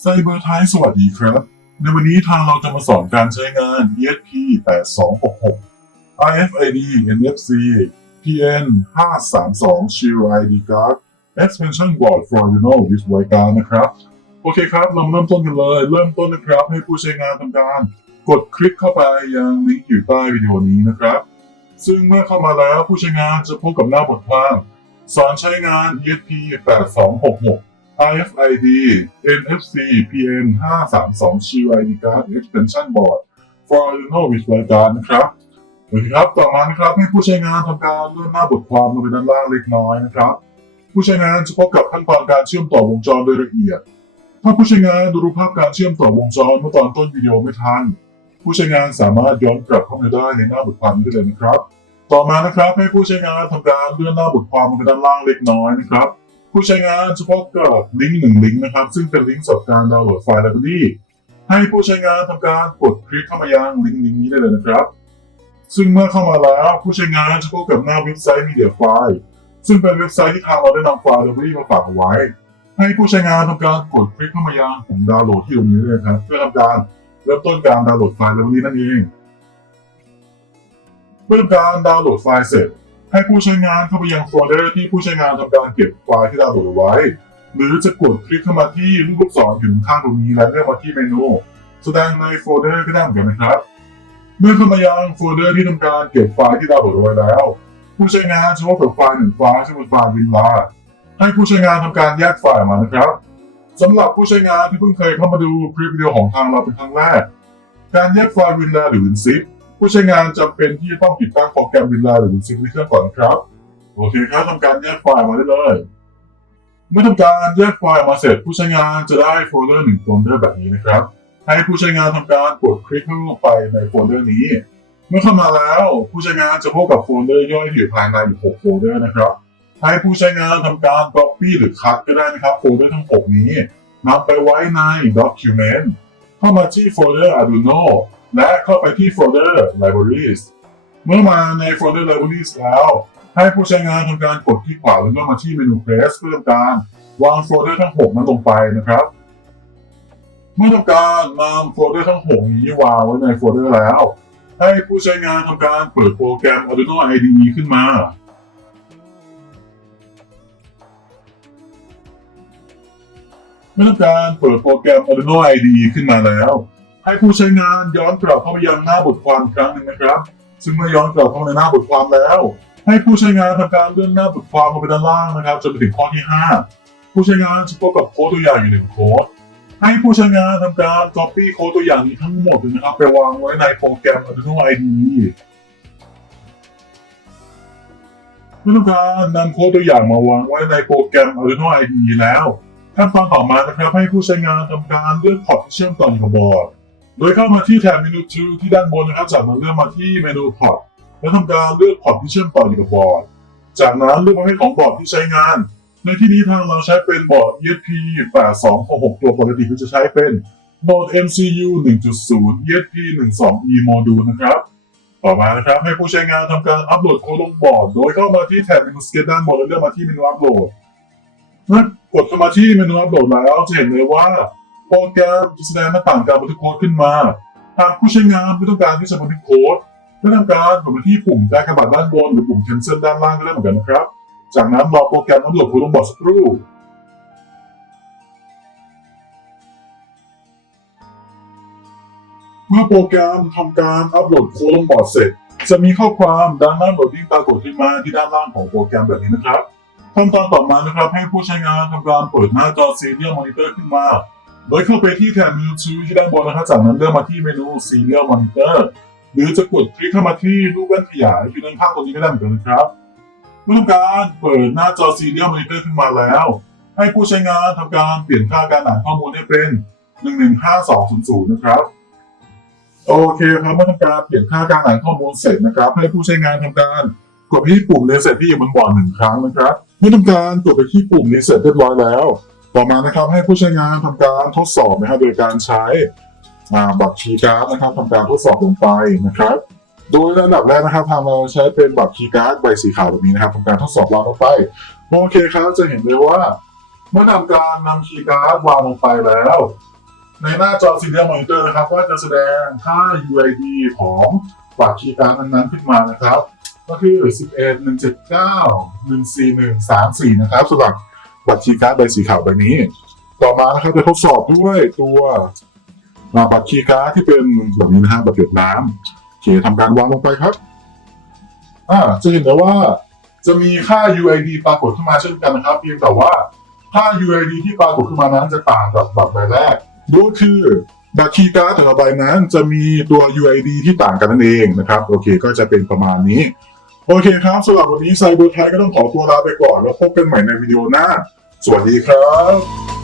ไซเบอร์ไทยสวัสดีครับ ในวันนี้ทางเราจะมาสอนการใช้งาน ESP 8266 RFID NFC PN 532 Shield ID Card Expansion Board for Arduino with WiCard นะครับ โอเคครับ เราเริ่มต้นกันเลย เริ่มต้นนะครับ ให้ผู้ใช้งานทำการ กดคลิกเข้าไปยังลิงก์อยู่ใต้วิดีโอนี้นะครับ ซึ่งเมื่อเข้ามาแล้วผู้ใช้งานจะพบกับหน้าบทความสอนใช้งาน ESP 8266 RFID NFC PN 532 Shield ID Card Extension Board for Arduino with WiCard นะครับโอเคครับ ต่อมานะครับให้ผู้ใช้งานทำการเลื่อนหน้าบทความลงไปด้านล่างเล็กน้อยนะครับ ผู้ใช้งานจะพบกับขั้นตอนการเชื่อมต่อวงจรโดยละเอียด ถ้าผู้ใช้งานดูรูปภาพการเชื่อมต่อวงจรเมื่อตอนต้นวิดีโอไม่ทัน ผู้ใช้งานสามารถย้อนกลับเข้ามาได้ในหน้าบทความนี้ได้เลยนะครับ ต่อมานะครับให้ผู้ใช้งานทำการเลื่อนหน้าบทความลงไปด้านล่างเล็กน้อยนะครับ ผู้ใช้งานจะพบกับลิงก์หนึ่งลิงก์นะครับ ซึ่งเป็นลิงก์สำหรับการดาวน์โหลดไฟล์ไลบรารีให้ผู้ใช้งานทำการกดคลิกเข้ามายังลิงก์ลิงก์นี้ได้เลยนะครับ ซึ่งเมื่อเข้ามาแล้วผู้ใช้งานจะพบกับหน้าเว็บไซต์ Media File ซึ่งเป็นเว็บไซต์ที่ทางเราได้นำไฟล์ไลบรารีมาฝากเอาไว้ ให้ผู้ใช้งานทำการกดคลิกเข้ามายังปุ่มดาวน์โหลดที่ตรงนี้เลยครับเพื่อทำการเริ่มต้นการดาวน์โหลดไฟล์ไลบรารีนั่นเองเมื่อการดาวน์โหลดไฟล์เสร็จ ให้ผู้ใช้งานเข้าไปยังโฟลเดอร์ที่ผู้ใช้งานทำการเก็บไฟล์ที่ดาวน์โหลดไว้ หรือจะกดคลิกเข้ามาที่รูปลูกศรอยู่ข้างตรงนี้แล้วเลือกมาที่เมนู แสดงในโฟลเดอร์ก็ได้เหมือนกันนะครับ เมื่อเข้ามายังโฟลเดอร์ที่ทำการเก็บไฟล์ที่ดาวน์โหลดไว้แล้ว ผู้ใช้งานจะพบกับไฟล์หนึ่งไฟล์ซึ่งเป็นไฟล์วินลาให้ผู้ใช้งานทำการแยกไฟล์ออกมานะครับสำหรับผู้ใช้งานที่เพิ่งเคยเข้ามาดูคลิปวิดีโอของทางเราเป็นครั้งแรก การแยกไฟล์วินลาหรือวินซิป ผู้ใช้งานจำเป็นที่จะต้องติดตั้งโปรแกรมวินลาหรือวินซิปในเครื่องก่อนนะครับ โอเคครับทำการแยกไฟล์มาได้เลย เมื่อทำการแยกไฟล์มาเสร็จ ผู้ใช้งานจะได้โฟลเดอร์หนึ่งโฟลเดอร์แบบนี้นะครับ ให้ผู้ใช้งานทำการกดคลิกเข้าไปในโฟลเดอร์นี้ เมื่อเข้ามาแล้วผู้ใช้งานจะพบกับโฟลเดอร์ย่อยที่อยู่ภายในอีก6โฟลเดอร์นะครับ ให้ผู้ใช้งานทำการ copy หรือ cut ก็ได้นะครับโฟลเดอร์ทั้ง 6 นี้นำไปไว้ใน document เข้ามาที่โฟลเดอร์ Arduino และเข้าไปที่โฟลเดอร์ libraries เมื่อมาในโฟลเดอร์ libraries แล้ว ให้ผู้ใช้งานทำการกดที่ขวาแล้วก็มาที่เมนู Press เพื่อทำการวางโฟลเดอร์ทั้ง 6 นั้นลงไปนะครับ เมื่อทำการนำโฟลเดอร์ทั้ง 6 นี้วางไว้ในโฟลเดอร์แล้ว ให้ผู้ใช้งานทำการเปิดโปรแกรม Arduino IDE ขึ้นมาเมื่อทำการเปิดโปรแกรม Arduino IDE ขึ้นมาแล้ว ให้ผู้ใช้งานย้อนกลับเข้าไปยังหน้าบทความอีกครั้งหนึ่งนะครับ ซึ่งเมื่อย้อนกลับเข้าในหน้าบทความแล้ว ให้ผู้ใช้งานทำการเลื่อนหน้าบทความลงไปด้านล่างนะครับจนไปถึงข้อที่ 5 ผู้ใช้งานจะพบกับโค้ดตัวอย่างอยู่หนึ่งโค้ดให้ผู้ใช้งานทำการ copy โค้ดตัวอย่างนี้ทั้งหมดเลยนะครับ ไปวางไว้ในโปรแกรม Arduino IDE เมื่อทำการนำโค้ดตัวอย่างมาวางไว้ในโปรแกรม Arduino IDE แล้วขั้นตอนต่อมานะครับให้ผู้ใช้งานทำการเลือกพอร์ตที่เชื่อมต่ออยู่กับบอร์ด โดยเข้ามาที่แถบเมนู Tool ที่ด้านบนนะครับ จากนั้นเลือกมาที่เมนูพอร์ตและทำการเลือกพอร์ตที่เชื่อมต่ออยู่กับบอร์ด จากนั้นเลือกประเภทของบอร์ดที่ใช้งาน ในที่นี้ทางเราใช้เป็นบอร์ด ESP 8266ตัวปกติก็จะใช้เป็นบอร์ด MCU 1.0 ESP 12E Module นะครับต่อมานะครับให้ผู้ใช้งานทำการอัปโหลดโค้ดลงบอร์ด โดยเข้ามาที่แถบเมนูสเก็ตด้านบนแล้วเลือกมาที่เมนูอัปโหลดเมื่อกดเข้ามาที่เมนูอัปโหลดแล้วจะเห็นเลยว่า โปรแกรมจะแสดงหน้าต่างการบันทึกโค้ดขึ้นมา หากผู้ใช้งานไม่ต้องการที่จะบันทึกโค้ดก็ทำการกดมาที่ปุ่มแจ้งขบัตรด้านบนหรือปุ่ม cancel ด้านล่างก็ได้เหมือนกันนะครับ จากนั้นรอโปรแกรมอัปโหลดโค้ดลงบอร์ดสักครู่เมื่อโปรแกรมทำการอัปโหลดโค้ดลงบอร์ดเสร็จ จะมีข้อความด้านหน้าโหลดดิ้งปรากฏขึ้นมาที่ด้านล่างของโปรแกรมแบบนี้นะครับขั้นตอนต่อมานะครับให้ผู้ใช้งานทำการเปิดหน้าจอ Serial Monitor ขึ้นมา โดยเข้าไปที่แถบเมนู Tool ที่ด้านบนนะครับจากนั้นเลือกมาที่เมนู Serial Monitor หรือจะกดคลิกเข้ามาที่รูปแว่นขยายอยู่ด้านข้างตรงนี้ก็ได้เหมือนกันนะครับเมื่อทำการเปิดหน้าจอ Serial Monitor ขึ้นมาแล้ว ให้ผู้ใช้งานทำการเปลี่ยนค่าการอ่านข้อมูลให้เป็น 115.200 นะครับโอเคครับเมื่อทำการเปลี่ยนค่าการอ่านข้อมูลเสร็จนะครับ ให้ผู้ใช้งานทำการกดไปที่ปุ่ม Reset ที่อยู่บนบอร์ดหนึ่งครั้งนะครับเมื่อทำการกดไปที่ปุ่ม Reset เรียบร้อยแล้ว ต่อมานะครับให้ผู้ใช้งานทำการทดสอบนะครับโดยการใช้บัตรคีย์การ์ดนะครับทำการทดสอบลงไปนะครับ โดยระดับแรกนะครับทางเราใช้เป็นบัตรคีย์การ์ดใบสีขาวแบบนี้นะครับทำการทดสอบวางลงไปโอเคครับจะเห็นเลยว่าเมื่อนำการนำคีย์การ์ดวางลงไปแล้ว ในหน้าจอสีเหลืองมอนิเตอร์นะครับก็จะแสดงค่า UID ของบัตรคีย์การ์ดนั้นๆขึ้นมานะครับ ก็คือ 11 179 141 34 นะครับสำหรับ บัตรคีย์การ์ดใบสีขาวใบนี้ ต่อมานะครับจะทดสอบด้วยตัวบัตรคีย์การ์ดที่เป็นแบบนี้นะฮะแบบหยดน้ำโอเคทำการวางลงไปครับอ่าจะเห็นได้ว่าจะมีค่า UID ปรากฏขึ้นมาเช่นกันนะครับ เพียงแต่ว่าค่า UID ที่ปรากฏขึ้นมานั้นจะต่างกับบัตรใบแรกโดยคือบัตรคีย์การ์ดแต่ละใบนั้นจะมีตัว UID ที่ต่างกันนั่นเองนะครับ โอเค ก็จะเป็นประมาณนี้ โอเคครับสำหรับวันนี้ไซเบอร์ไทยก็ต้องขอตัวลาไปก่อน แล้วพบกันใหม่ในวิดีโอหน้า สวัสดีครับ